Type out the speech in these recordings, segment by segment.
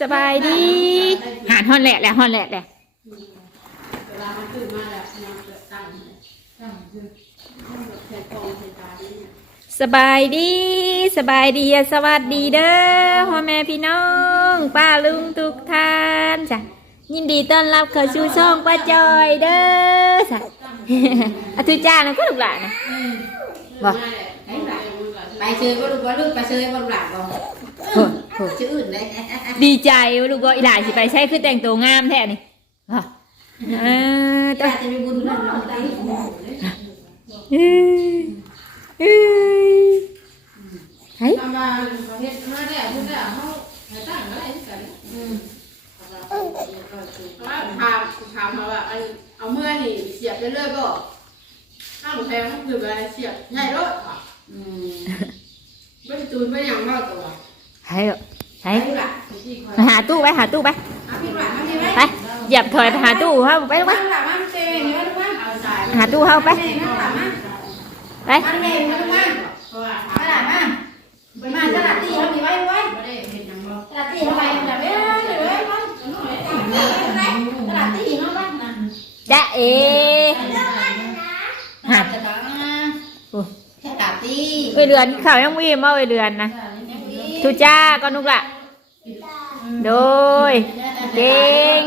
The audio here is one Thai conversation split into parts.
สบายดี หานฮอนแหละแหละฮอนแหละแหละเวลามันตื่นมาแล้วยังเกิดตั้งตั้งคือแทนกองแทนตาเนี่ยสบายดี สบายดีสวัสดีเด้อพ่อแม่พี่น้อง ป้าลุงทุกท่านจ้ะยินดีต้อนรับเข้าสู่ช่องป้าจอยเด้อจ้ะอาทุจ้านะก็ลูกหลานนะว่าไป เชยก็ลูกว่าลูกไปเชยบ่หลับบ่โอ้โหชื่ออื่นเลยดีใจว่าลูกก็อีหลานสิไปใช้คือแต่งตัวงามแท้นี่อะอ่าแต่จะมีบุญนั่นเราได้เอ้ยเฮ้ยทำมาประเทศมาได้พูดได้เขาให้ตั้งอะไรกันว่าถามถามมาว่าอันเอาเมื่อนี่เสียบไปเรื่อยบ่ข้างแพงมันคือไรเสียบใหญ่รถอืม ไม่ตูนไม่ยังว่าตัวใช่ให้ไปหาตู้ไปหาตู้ไปไปหยับถอยไปหาตู้เข้าไปลูกไปหาตู้เข้าไปไปะหาตู้าเอ เอเดือนข่าวยังมีมาเอยเดือนนะทุจ้าก็นุกละโดยเก่ง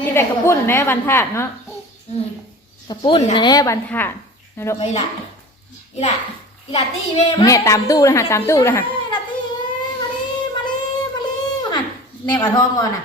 นี่แต่กระปุ่นแม่บันทาดเนาะกระปุ่นแม่บันทาดนรลูกอีละอีละอีละตีแม่แม่ตามตู้เลยฮะตามตู้นะฮะแน่ปลาทองก่อนอะ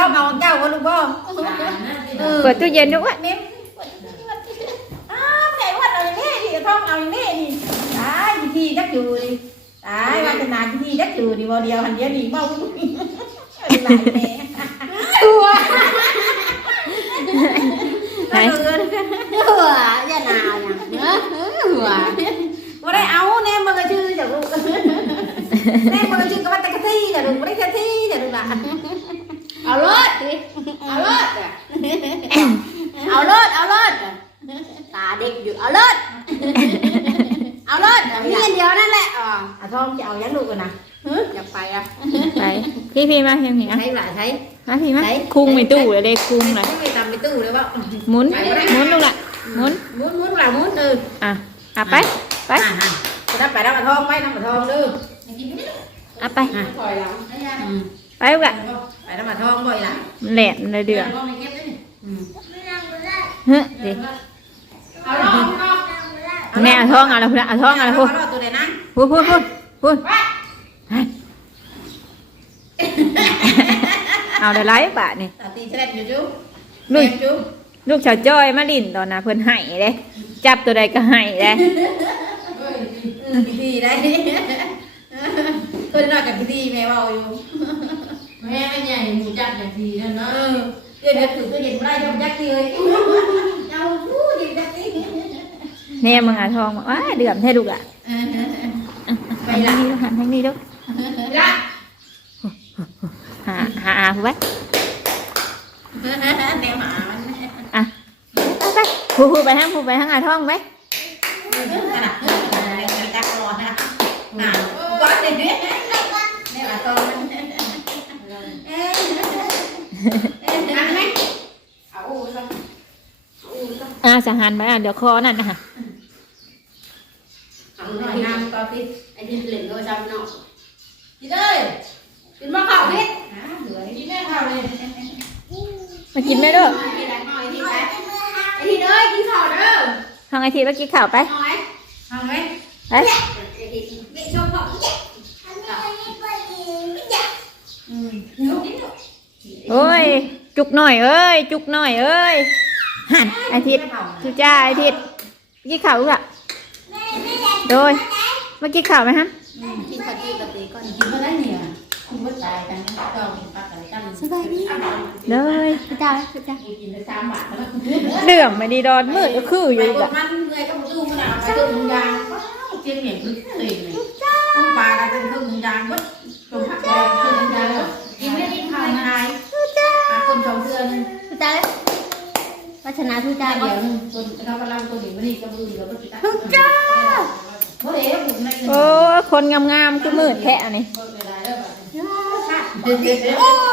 อาทองเอาเจ้าบ่ดูบ่เออเปิดตู้เย็นด้วยเนมอ้าวไหนว่าเอาอย่างนี้ดิอาทองเอาอย่างนี้ดิตายทีจักอยู่ดิตายว่าจะนานทีจักอยู่ดิบ่เดียวหันเดียวนี่เมาหลายแม่ไหนหัวอย่าหนาวอย่างเนอะหัวบ่ได้เอาแน่มึงก็ชื่อจากลูกแน่มึงก็ชื่อก็ว่าแต่กะทิแต่ลูกบ่ได้กะทิแต่ลูกล่ะ เอารถดิเอารถ เอารถเอารถตาเด็กอยู่เอารถเอารถมีอันเดียวนั่นแหละอ่าอาทองจะเอายันลูกกันนะอยากไปอะ ไป พี่พี่มาเพียงเพียงใช้หลายใช้ มาพี่มาคุงไปตู้เลยเลยคุงเลยไม่ตามไปตู้เลยว่าหมุนหมุนลูกละหมุนมุนมุนหลังมุนเอออะอะไปไปอ่าฮะจะได้ไปน้ำอาทองไปน้ำอาทองดื้ออะไปถอยหลังอืมไปลูกละไปน้ำอาทองบ่อยล่ะมันแหลมเลยเดือดอืมเฮ้ยดิเอาลองลองแม่เอาท้องเอาละพูดเอาท้องเอาละพูดเอาตัวไหนนะพูดพูดพูดพูด เอาได้ไรบาทนี่ ตาตีเสด็จอยู่จุ๊บลูกจุ๊บลูกชาวจ้อยมาลินตอนน่ะเพิ่นให้เด้จับตัวใดก็ให้เด้พิธีได้เพิ่นนอกกับพิธีแม่เว้าอยู่แม่เป็นใหญ่หมูจัดอย่างทีนั่นเอเนาะอเดี๋ยวเดี๋ยวถือตู้เย็นบ่ได้ยอมยักษ์เลยเอาผู้เย็นยักษ์แน่มึงเอาทองมาว้าเดือมให้ลูกอะไปหันละทางนี้ลูกหันทางนี้ลูกละ หาอาผู้ไว้แนวหมามันอะไปไปพูดพูดไปทางพูไปทางอาท้องไปขนาดจักรอนะหนาวัดเลยเนี่ยแนวตอนเอ๊ะอันไหมเอาอู้ซะอู้ซะอะจะหันไปอะเดี๋ยวคอนั่นนะฮะเอาหน่อยงามก็ติดไอ้ที่เล่นโดยชาวเนาะกินเลยกินมะขาวพิ ข้าวเลยมากินไหมเด้อไอ้ที่ไหนไอ้ที่ไหนไอ้ที่เด้อกินข้าวเด้อทางไอทีเมื่อกี้ข่าวไปหน่อยเอาไหมไปไม่ชอบข้าวอืมโอ้ย จุกหน่อยเอ้ย จุกหน่อยเอ้ยหันอาทิตย์ทุจ้าอาทิตย์กินข้าวลูกอะโดยมากินข้าวไหมฮะกินข้าวจีปกติก่อนกินมาได้เนี่ยคุณว่าตายกันนะเจ้ากินปลาไก่กัน สบายดีเลยทุจ้าทุจ้ากินไปสามบาทแล้วเดือมมาดีดอนมืดก็คืออยู่ไปอีกกอะดมันเลยก็มาตู้มันเอาไปตู้มึงยางว้าวเจียนเหนียงเลยเลยตู้ปลากันตู้มึงยางวัดตรงพักแดงตู้มึงยางวัดกินไม่ได้ทานนายหาคนสองเดือนทุจ้าเลยวัฒนาทุจ้าเดี๋เดี๋ยยววตัวเรากำลังตัวหนีมันนี่กำลังอยู่ก็ติดทุจ้าโอ้ยผมไม่โอ้คนงามๆคือมืดแท้อันนี้โอ้ปจังรักษา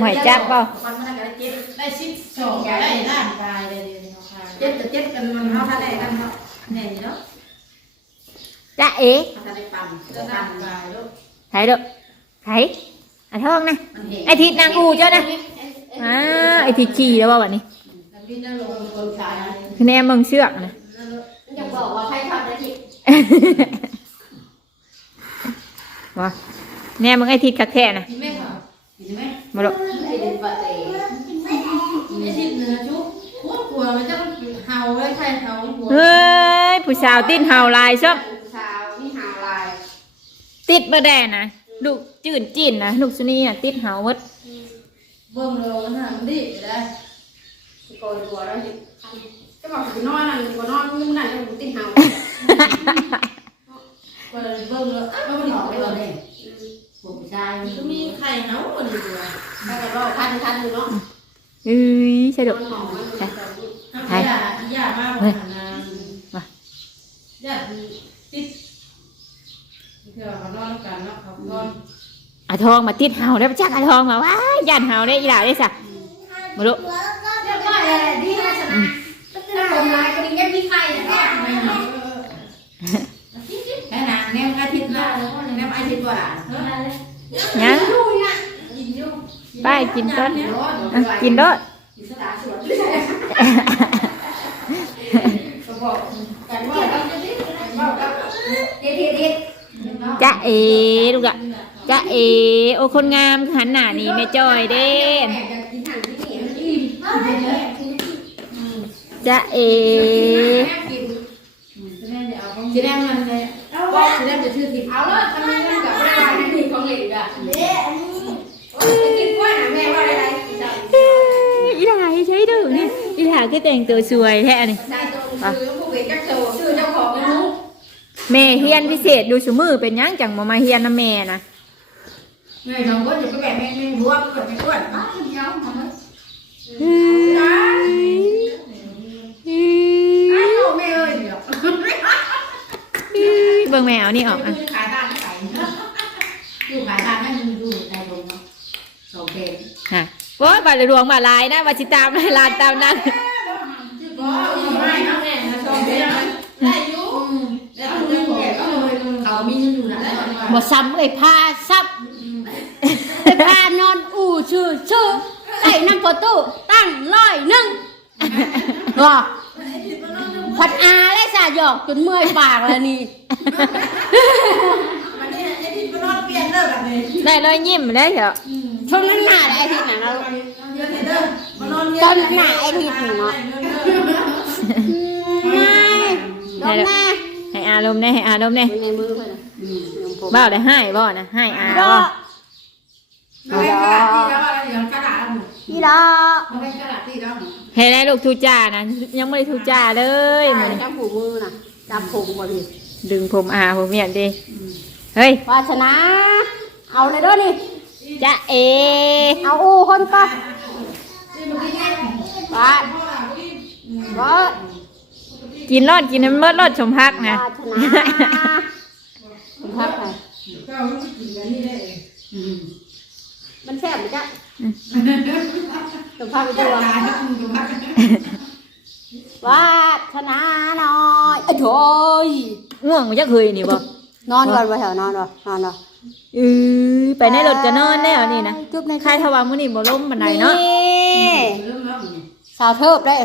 หมายจับเปล่ามันมันก็ได้เจ็บได้ชิดสองได้ด้านกายเลยเจ็บจะเจ็บกันมันเขาท่าได้กันเนาะแน่นี่เนาะจ้าเอ๋เขาท่าได้ปั๊มก็ด้านกายลูกไถเด้อไถอะท้องนะมันเห็นไอทิดนางอูเจ้านะอ่าไอทิดขี่แล้วว่าวันนี้แล้วพี่นั่งลงบนชายคือแนมเมืองเชือกนะอยากบอกว่าใครทำได้ที่ว่าแนมเมืองไอทิดคักแท้นะกินไหมค่ะกินไห มมาดูไม่ได้ปฏิไอ้ที่เนื้อชุบปวดกลัวมันจะเห่าไว้ใครเห่าหัวเฮ้ยผู้สาวติ้นเฮาลายชอบสาวนี่หาวลายติดมาแดนนะลูกจื่นจีนนะลูกสุนีน่ะติดเฮาวัดเบิ่งเลยนะมันดีได้โกยตัวแล้วสิจะบอกสินอนนั่นบ่นอนมึงนั่นมึงติด ช่ดอก มันหอมมัน ใช่ยายามากเลยนะญาติติดเพื่อเขานอนกันเนาะเขานอน อาทองมาติดเฮาได้ปะจักอาทองมาว้ายย่านเฮาได้อีหล่าได้สักมาดู เรียบร้อยเลยดีวัฒนาถ้าผมลายก็ดีงั้นมีใครนะเนี่ย แค่นั้นแนวอาทิตย์ละแนวอาทิตย์กว่า ยัง กินอยู่ ไปกินต้นอ่ะกินด้วย กิน สตาร์สวนก็บอกกันว่าเราจะดิ้นบอกกับเด็ดเด็ดเด็ดจ้าเอลูกอะจ้าเอโอคนงามหันหน้านี่แม่จอยเด้กินทางที่นี่มันอิ่มจ้าเอสีแดงมันเลยสีแดงจะชื่อทิพย์เอาเลยทำไมมันกับไม่ได้ให้ทีของเหล็กอะ อีหล่าก็แต่งตัวสวยแท้นี่ได้ตัวคือผู้เก็บกักโตชื่อเจ้าของไม่รู้แม่เฮียนพิเศษดูสมือเป็นหยังจังมามาเฮียนนะแม่นะไงน้องก็จะไปแบบแม่แม่บัวก็ไปอ้วนอ้าวเดี๋ยวทำไมเฮ้ยเฮ้อ้าวยแม่เอ้ยเดี๋ยวเฮ้ยเบิ่งแมวนี่ออกอะดูขายบ้านขายดูขายบ้านนั่นดูในโรงเนาะสองเกมฮะโอ้ยบาดเลยรวงบาดลายนะบาดสิตามนะลานตามนั้น ก็ไม่เนาะแม่สองเกมได้อยู่แล้วเรื่องแก่ก็เลยเขามีเงินอยู่นะบ่ซ้ำเอ้ยพาซับพานอนอู่ชื่อชื่อไอ้น้ำประตูตั้งร้อยหนึ่งว่าพัดอาและสาหยอกจนเมื่อยปากแล้วนี่วันนี้ไอ้ที่ไปนอนเปลี่ยนเลิกแบบนี้ได้รอยยิ้มได้เหรอช่วงนั้นหนาไอ้ที่หนาเราเยอะเด้อมานอนเยตอะอนหนาไอ้ที่หนาเนาะ ไม่ลงมาให้อารมณ์ได้ให้อารมณ์ได้ในมือเพื่อนบ่าวได้ให้บ่นะให้อาดบ่อไม่กระดาษที่แล้วอะไรอย่างกระดาษพี่ดอมันเป็นกระดาษที่แล้วเห็นได้ลูกทูจ่านะยังไม่ได้ทูจ่าเลยมันจับผูมือน่ะจับผมบ่ดีดึงผมอาผมเมียนดิเฮ้ยวาชนะ เอาเลยเด้อนี่จ้าเอ เอาอูคนก็วาดวาด กินรอดกินน้ำเมื่อรอดชมพักนะวาชนะผมพักไปก็ไม่กินกันนี่ได้เองมันแซ่บไหมจ๊ะผมพักไปตัวตาถ้าคุณดูมากวาชนะหน่อยไอ้โถยง่วงมันจะเคยนี่บ่นอนก่อนไปเถอะนอนก่อนนอนก่อนเออไปในรถก็นอนได้เหรอนี่นะจุ๊บในใครทว่ามื้อนี้บ่ล้มบันไดเนาะเริ่มแล้วสาวเทิบได้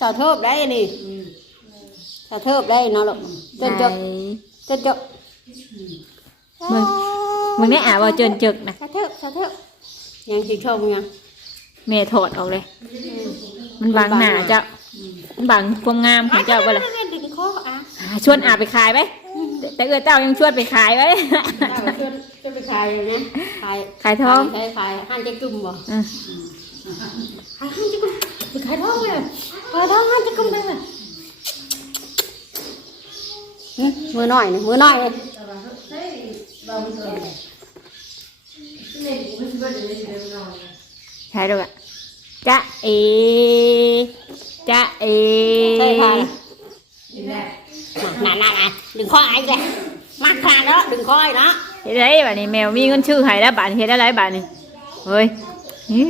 สาวเทิบได้นี่ สาวเทิบได้เนาะลูกจนจบจนจบมึงมึงได้อ่าบ่เจินจึกนะสาวเทิบสาวเทิบยังสิชมยังแม่ถอดออกเลย มันบังหน้าเจ้ามันบังความงามของเจ้าบ่ล่ะดึงคออะอ่าชวนอาไปขายไหมแต่แต่เอื้อเจ้ายังชวนไปขายไว้ชวนจะไปขายนะขายขายทองขายขายห้านจะกุ่มบ่อืมขายห้านจะกุ่มไปขายทองเลยขายทองห้านจะกุ่มได้ไหม มือหน่อยนี่มือหน่อยนี่ขายดอกอะจ๊ะเอจ๊ะเอใช่ค่ะน่ะน่ะน่ะดึงคอไอ้เลยมาขนาดแล้วดึงคอไอ้เนาะเฮ็ดไรบ้านี้แมวมีเงินชื่อให้แล้วบาทเฮ็ดอะไรบาทนี้เฮ้ยอื้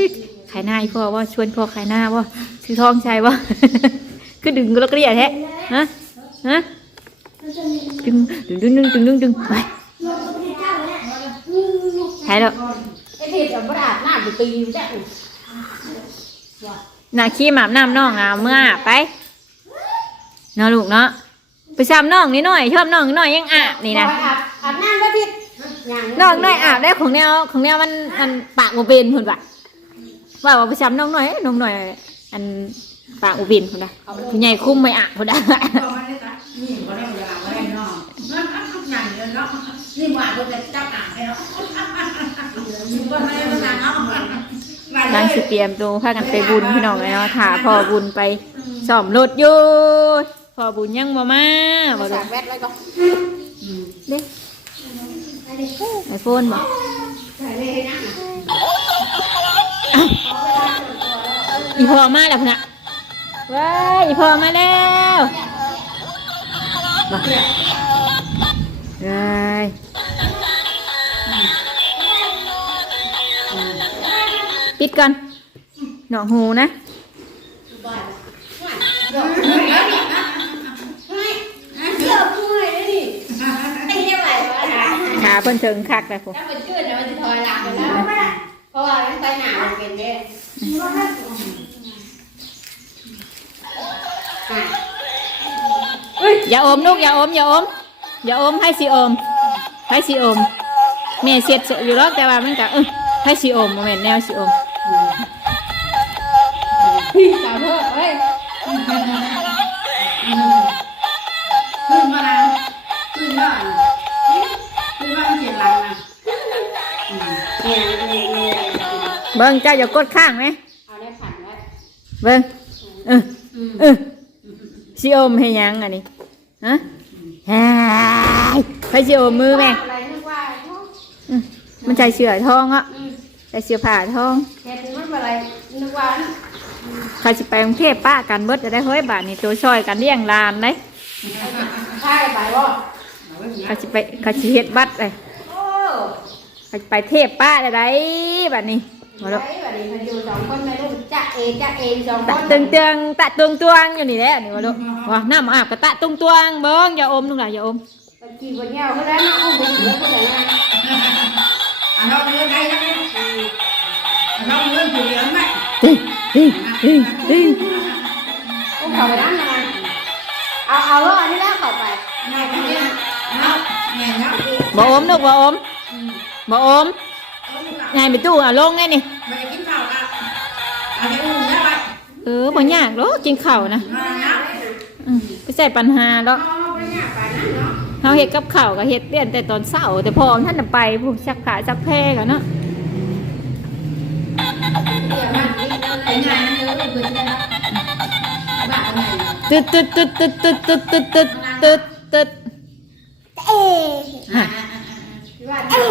อขายหน้าอีพ่อว่าชวนพ่อขายหน้าว่าซื้อทองใช่ว่าคือดึงก็แล้วก็เรียกแท้ฮะฮะ ดึงดึงดึงดึงดึงดึงดึงไปขายดอกไอ้ที่จะบ่ได้อาบน้ำไปตีอยู่จ้ะน่าขี้หมาบน้ำน้องอะเมื่ออาบไปนาะลูกเนาะไปซ้ำน้องนิดหน่อยชอบน้องนิดหน่อยยังอาบนี่นะอาบน้ำแล้วทิน้องน้อยอาบได้ของแนวของแนวมันมันปากบ่เป็นพุ่นว่ะว่าว่าไปซ้ำน้องหน้อยน้องหน้อยอันปากบ่เป็นพุ่นน่ะผู้ใหญ่คุ้มไม่อาบพุ่นน่ะ นี่ว่าเพิ่นจะจับอ่างให้เนาะอยู่บ่ได้เวลาเนาะมาเลนางยสิเตรียมตัวพากันไปบุญพี่น้องเลยเนาะถ่าพ่อบุญไปซ่อมรถอยู่พ่อบุญยังบ่มาบ่มาลูสากดแวดแล้วก็เด้ไอโฟนบ่อ้าวอีพ่อมาแล้วพุ่นน่ะว้ายอีพ่อมาแล้ว บ่ได้ปิดก่อนหนอหูนะขาเพิ่นเชิงคักเลยผมถ้ามันชื่นแล้วมันจะถอยหลังไปแล้วเพราะว่ามันใต้หนามันเป็นเด้อย่าอมลูกอย่าอมอย่าอม อย่าอมให้สิอมให้สิอมแม่เสียดเสียอยู่รอบแต่ว่ามันก็เออให้สิอมบ่แม่นแนวสิอมสาวเพิ่มเฮ้ยขึ้นมานะขึ้นมาขึ้นมาเจ็บหลังนะเนี่ยเนี่ยเนี่ยเบิ่งเจ้าอย่ากดข้างไหมเอาได้ผันไว้เบิ่งเออเออสิอมให้หยังอันนี้ฮะ ฮายให้สิอมมือแม่ อะไรนึกว่าอืมมันใจเสือทองอะใจเสือผ่าทองแค่ถึงมันอะไรนึกว่าใครสิไปกรุงเทพป้ากันเบิดจะได้เฮ้ยบาทนี่ตัวช่อยกันเลี้ยงหลานเลยใช่ไปบ่เขาสิไปเขาสิเฮ็ดบัตรเลยโอ้เขาสิไปเทพป้าได้ไดบัดนี้ tạ tương tương tạ tương tương như này đấy này được wow nằm à cái tạ tương tương bơm giờ ôm luôn nào giờ ôm. Chỉ với nhau cái đó à, nó ôm được nữa cái này anh nó lên đây anh à, nó lên chủ yếu mày đi đi đi đi. Không phải đó nè à à đó anh đó không phải. Này nó mẹ nó ôm ย่าอมลูกหล่ะอย่าอมมันกินบนเงี้ยวเขาได้มาอุ้มไปเสียเขาได้นะอันเราเรื่องใดนะอันเราเรื่องผู้เลี้ยงไหมตึ้งตึ้งตึ้งตึ้งอุ้มเขาไปนั่งนะเอาเอาแล้วอันนี้แล้วเข้าไปนายคนนี้เนาะแม่เนาะบ่อมลูกบ่อมบ่อมยายไปตู้อะลงได้นี่มันจะกินข้าวกันเอาไปอุ่นได้ไหมเออบ่ยากหรอกกินข้าวนะมาเนาะอืมไปใส่ปัญหาดอกเอาไปเนี่ยไปนั่นเนาะเฮาเฮ็ดกับข้าวก็เฮ็ดเตี้ยนแต่ตอนเช้าแต่พอท่านน่ะไปผู้ชักขาชักแพร่กันเนาะไปงานนั่นเลยเพื่อนจะได้บ้าอะไรตึ๊ดตึ๊ดตึ๊ดตึ๊ดตึ๊ดตึ๊ดตึ๊ดตึ๊ดตึ๊ดตึ๊ดฮะว่าเอ๊ะ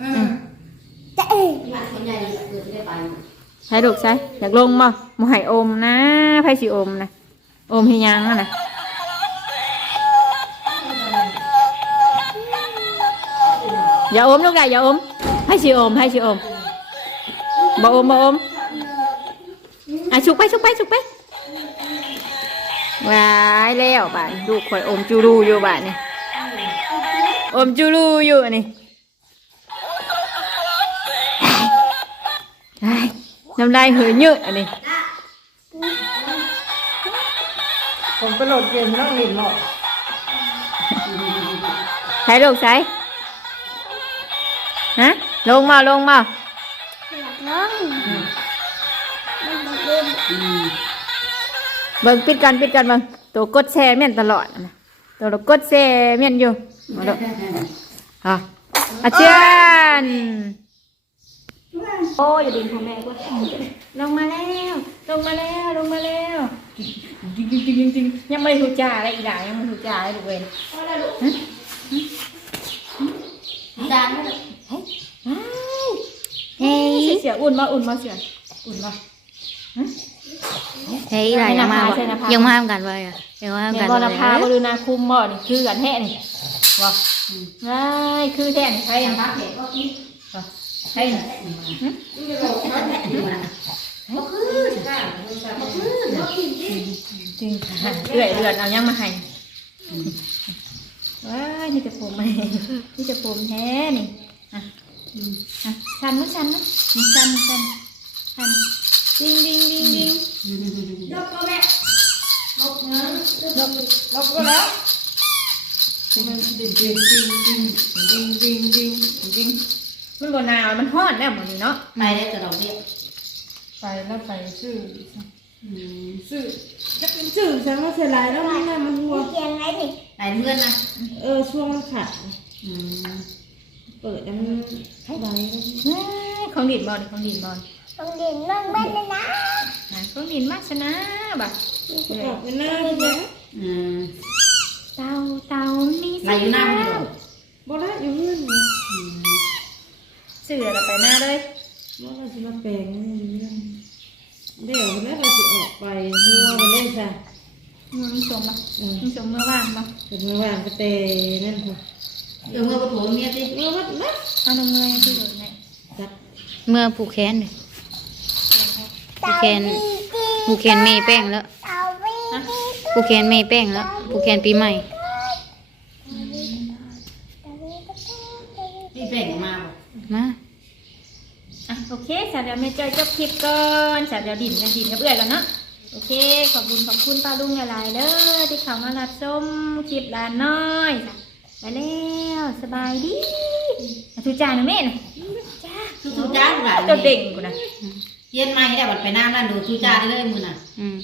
เออ ว่าคนใหญ่เกิดได้ไป ใช้ลูกใช้อยากลงบ่บ่ให้อมนะไผสิอมนะอมให้ยังอะนะ อย่าอมลูกได้อย่าอมให้สิอมให้สิอมบ่อมบ่อมอะชุกไปชุกไปชุกไปว้ายแล้วบ้านี้ลูกข่อยอมจูรูอยู่บ้าดนี่อมจูรูอยู่นี่ น้ำลายเหยยืดอันนี้ผมก็หลดเย็นต้องหลินหมดใช้ลูกใช้ฮะลงมาลงมาน้องอืมมอืมเบิ่งปิดกันปิดกันเบิ่งตัวกดแชร์แม่นตลอดนะตัวเรากดแชร์แม่นอยู่มาดูฮะอาเชียน โอ้ยอย่าดึงพ่อแม่กูลงมาแล้วลงมาแล้วลงมาแล้วจริงจริงจริงจริงยังไม่ถูกจ่าอะไรอีกหลังยังไม่ถูกจ่าอะไรถูกเวรจานเฮ้ยเสียอุ่นมาอุ่นมาเสียอุ่นมาเฮ้ยหลายยังมาบ่ใช่นะพายังมาทำกันไว้อะยังมาทำแม่กันบอไว้ลพาบรูนาคุมบ่นี่คือกันแท้นี่บ่ง่ายคือแท้นี่ใช่ยังไหม พักเด็กก็กินใช่นี่จริงค่ะเอื่อยเดือดเอายังมาให้ว้ายนี่จะผมไหมนี่จะผมแท้นี่อะอืมอะชันนะชันนะนี่ชันชันชันดิงดิงดิงดิงลบก็แล้วมันดิงดิงดิงดิงดิงดิงดิงดิง มันบ่หนาวมันฮ้อนแล้วหมดนี่เนาะไปได้กระดองเรียกไปแล้วไปซื้ออืมซื้อจักซื้อฉันว่าเสียหลายแล้วนี่นะมันหัวไหนเพื่อนนะเออช่วงมันขาดอืมเปิดแล้วมันให้ไว้แล้วเฮ้ยของดินบอลของดินบอลต้องเด่นมากบ้านเลยนะนะของดินมากชนะบัดออกไปหน้าเลยนะอืมเต่าเต่านี่ไหนอยู่หน้ามันอยู่บ่ได้อยู่เงื่อนนะอืม เสือเราไปหน้าเลย ว่าเราจะมาแปลงนี่เรื่องเดี๋ยวแล้วเราจะออกไปนัวไปเล่นจ้ะมึงชมปะอืมมึงชมเมื่อวานปะถึงเมื่อวานก็เตะนั่นค่ะเดี๋ยวเมื่อปฐมเมียสิเมื่อวันนะเอานมเมื่อยที่เหลือเนี่ยจับเมื่อผูกแขนเลยผูกแขนผูกแขนเมย์แป้งแล้วเต่าวิ่งผูกแขนเมย์แป้งแล้วผูกแขนปีใหม่ พี่แบ่งมาบอก มา อะ โอเคสาวเดี๋ยวแม่จอยจบคลิปก่อนสาวเดี๋ยวดินกันดินกับเอื้อยกันเนาะโอเค ขอบคุณขอบคุณป้าลุงหลายๆเด้อที่เข้ามารับชมคลิปหลานน้อยจ้ะไปแล้วสบายดีอะทุกจานนะแม่นะจ้าทุกๆจ้าหลายตัวเด่งกูนะเย็นมาให้ได้บัดไปหน้านั่นดูทุกจ้าได้เลยมือน่ะอืม